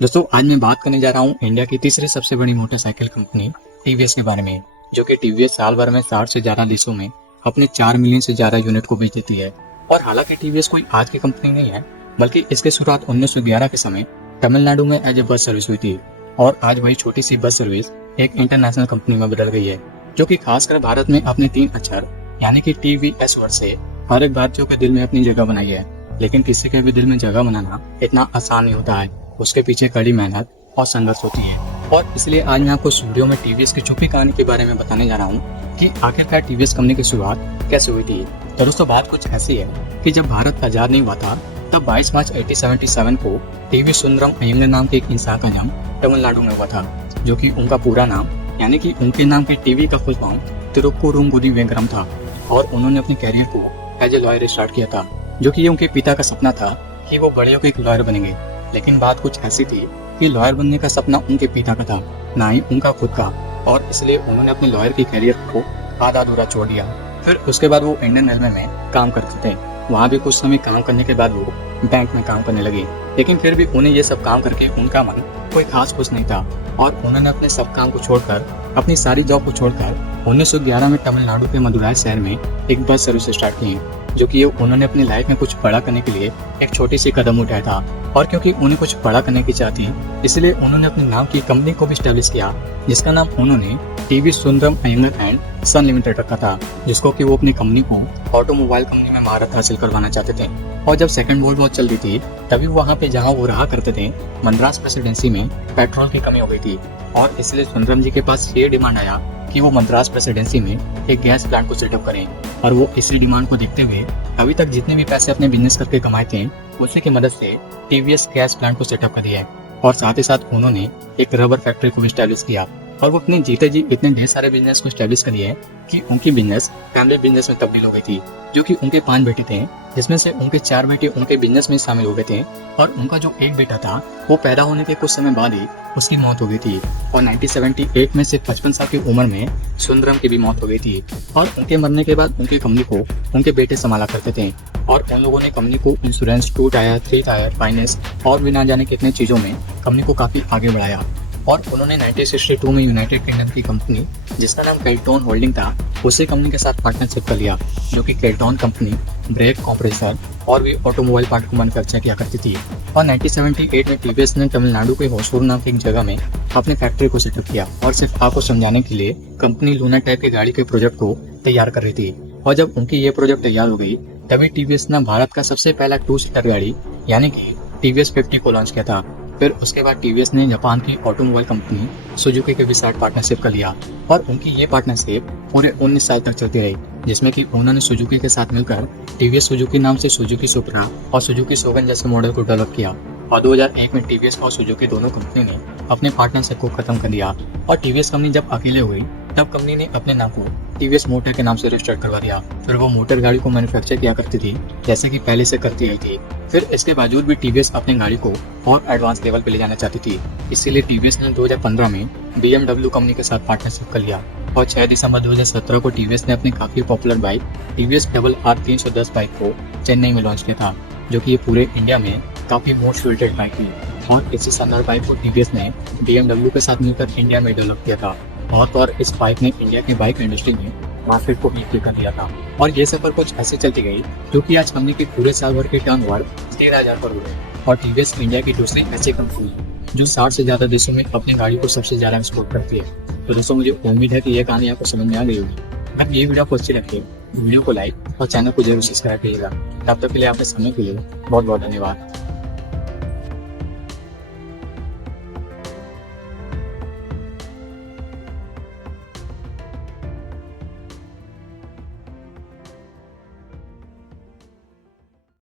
दोस्तों आज मैं बात करने जा रहा हूँ इंडिया की तीसरी सबसे बड़ी मोटरसाइकिल कंपनी टीवीएस के बारे में, जो कि टीवीएस साल भर में 60 से ज्यादा देशों में अपने 4 मिलियन से ज्यादा यूनिट को बेच देती है। और हालांकि टीवीएस कोई आज की कंपनी नहीं है, बल्कि इसकी शुरुआत 1911 के समय तमिलनाडु में एज ए बस सर्विस हुई थी। और आज वही छोटी सी बस सर्विस एक इंटरनेशनल कंपनी में बदल गई है, जो कि खासकर भारत में अपने 3 अक्षर यानी कि टीवीएस वर्ड से हर एक भारतीयों के दिल में अपनी जगह बनाई है। लेकिन किसी के भी दिल में जगह बनाना इतना आसान नहीं होता है, उसके पीछे कड़ी मेहनत और संघर्ष होती है। और इसलिए आज मैं आपको इस वीडियो में टीवीएस की छुपी कहानी के बारे में बताने जा रहा हूँ कि आखिरकार टीवीएस कंपनी की शुरुआत कैसे हुई थी। तो दोस्तों बात कुछ ऐसी है कि जब भारत आजाद नहीं हुआ था, तब 22 मार्च 1877 को टीवी सुंदरम अयंगर नाम के एक इंसान का जन्म तमिलनाडु में हुआ था, जो कि उनका पूरा नाम यानी कि उनके नाम के टीवी का फुल फॉर्म तिरुक्कुरुंगुडी वेंकटम था। और उन्होंने अपने कैरियर को एज ए लॉयर स्टार्ट किया था, जो कि ये उनके पिता का सपना था कि वो बड़े होकर एक लॉयर बनेंगे। लेकिन बात कुछ ऐसी थी कि लॉयर बनने का सपना उनके पिता का था, ना ही उनका खुद का। और इसलिए उन्होंने अपने लॉयर की कैरियर को आधा अधूरा छोड़ दिया। फिर उसके बाद वो इंडियन रेलवे में काम करते थे। वहाँ भी कुछ समय काम करने के बाद वो बैंक में काम करने लगे। लेकिन फिर भी उन्हें ये सब काम करके उनका मन कोई खास खुश नहीं था। और उन्होंने अपने सब काम को छोड़कर, अपनी सारी जॉब को छोड़कर 1911 में तमिलनाडु के मदुराई शहर में एक बस सर्विस स्टार्ट की, जो कि उन्होंने अपनी लाइफ में कुछ बड़ा करने के लिए एक छोटी सी कदम उठाया था। और क्योंकि उन्हें कुछ बड़ा करने की चाह थी, इसलिए उन्होंने अपने नाम की कंपनी को भी स्टैब्लिश किया, जिसका नाम उन्होंने TV Sundaram Iyengar and son limited रखा था, जिसको कि वो अपनी कंपनी को ऑटोमोबाइल कंपनी में महारत हासिल करवाना चाहते थे। और जब सेकंड वर्ल्ड वॉर चल रही थी, तभी वहाँ पे जहाँ वो रहा करते थे, मद्रास प्रेसिडेंसी में पेट्रोल की कमी हो गई थी। और इसलिए सुंदरम जी के पास ये डिमांड आया कि वो मद्रास प्रेसिडेंसी में एक गैस प्लांट को सेटअप करें। और वो इसी डिमांड को देखते हुए अभी तक जितने भी पैसे अपने बिजनेस करके कमाए थे, उसी की मदद से टीवीएस गैस प्लांट को सेटअप कर दिया है। और साथ ही साथ उन्होंने एक रबर फैक्ट्री को भी स्टैब्लिश किया। और वो अपने जीते जी इतने ढेर सारे बिजनेस को स्टैब्लिश कर दिए कि उनकी बिजनेस फैमिली बिजनेस में तब्दील हो गई थी, जो कि उनके 5 बेटे थे, जिसमें से उनके 4 बेटे उनके बिजनेस में शामिल हो गए थे। और उनका जो एक बेटा था, वो पैदा होने के कुछ समय बाद ही उसकी मौत हो गई थी। और 1978 में से 55 साल की उम्र में सुंदरम की भी मौत हो गई थी। और उनके मरने के बाद उनकी कंपनी को उनके बेटे संभाला करते थे। और उन लोगों ने कंपनी को इंश्योरेंस, 2 टायर, 3 टायर, फाइनेंस और भी ना जाने कितने चीजों में कंपनी को काफी आगे बढ़ाया। और उन्होंने 1962 में यूनाइटेड किंगडम की कंपनी, जिसका नाम केल्टोन होल्डिंग था, उसी कंपनी के साथ पार्टनरशिप कर लिया, जो कि केल्टोन कंपनी ब्रेक, कंप्रेसर और भी ऑटोमोबाइल पार्ट को मैन्युफैक्चर किया करती थी। और 1978 में टीवीएस ने तमिलनाडु के होसूर नाम की एक जगह में अपने फैक्ट्री को सेटअप किया। और सिर्फ आपको समझाने के लिए, कंपनी लूना टाइप की गाड़ी के प्रोजेक्ट को तैयार कर रही थी। और जब उनकी ये प्रोजेक्ट तैयार हो गई, तभी टीवीएस ने भारत का सबसे पहला 2 सीटर गाड़ी यानी कि टीवीएस 50 को लॉन्च किया था। फिर उसके बाद टीवीएस ने जापान की ऑटोमोबाइल कंपनी सुजुकी के भी साथ पार्टनरशिप कर लिया। और उनकी ये पार्टनरशिप पूरे 19 साल तक चलती रही, जिसमें कि उन्होंने सुजुकी के साथ मिलकर टीवीएस सुजुकी नाम से सुजुकी सुपरा और सुजुकी सोगन जैसे मॉडल को डेवलप किया। और 2001 में टीवीएस और सुजुकी दोनों कंपनी ने अपने पार्टनरशिप को खत्म कर दिया। और टीवीएस कंपनी जब अकेले हुई, तब कंपनी ने अपने नाम को टीवीएस मोटर के नाम से रजिस्टर करवा दिया। फिर वो मोटर गाड़ी को मैन्युफैक्चर किया करती थी, जैसे कि पहले से करती आई थी। फिर इसके बावजूद भी टीवीएस अपनी गाड़ी को और एडवांस लेवल पे ले जाना चाहती थी, इसीलिए टीवीएस ने 2015 में BMW कंपनी के साथ पार्टनरशिप कर लिया। और 6 दिसंबर 2017 को टीवीएस ने अपनी काफी popular bike TVS RR 310 bike को चेन्नई में लॉन्च किया था, जो कि ये पूरे इंडिया में काफी मोस्ट वेटेड बाइक थी। और इसी शानदार बाइक को टीवीएस ने BMW के साथ मिलकर इंडिया में डेवलप किया था। और इस बाइक ने इंडिया की बाइक इंडस्ट्री में मार्केट को भी कर दिया था। और ये सफर कुछ ऐसे चलती गई, जो कि आज कंपनी के पूरे साल भर के टर्नओवर 13,000 करोड़ है। और टीवीएस इंडिया की दूसरी ऐसी कंपनी जो 60 से ज्यादा देशों में अपनी गाड़ी को सबसे ज्यादा एक्सपोर्ट करती है। तो दोस्तों मुझे उम्मीद है कि ये कहानी आपको समझ में आ गई होगी। अगर ये वीडियो आपको अच्छी लगी, वीडियो को लाइक और चैनल को जरूर सब्सक्राइब करिएगा। तब तक के लिए आपके समय के लिए बहुत बहुत धन्यवाद।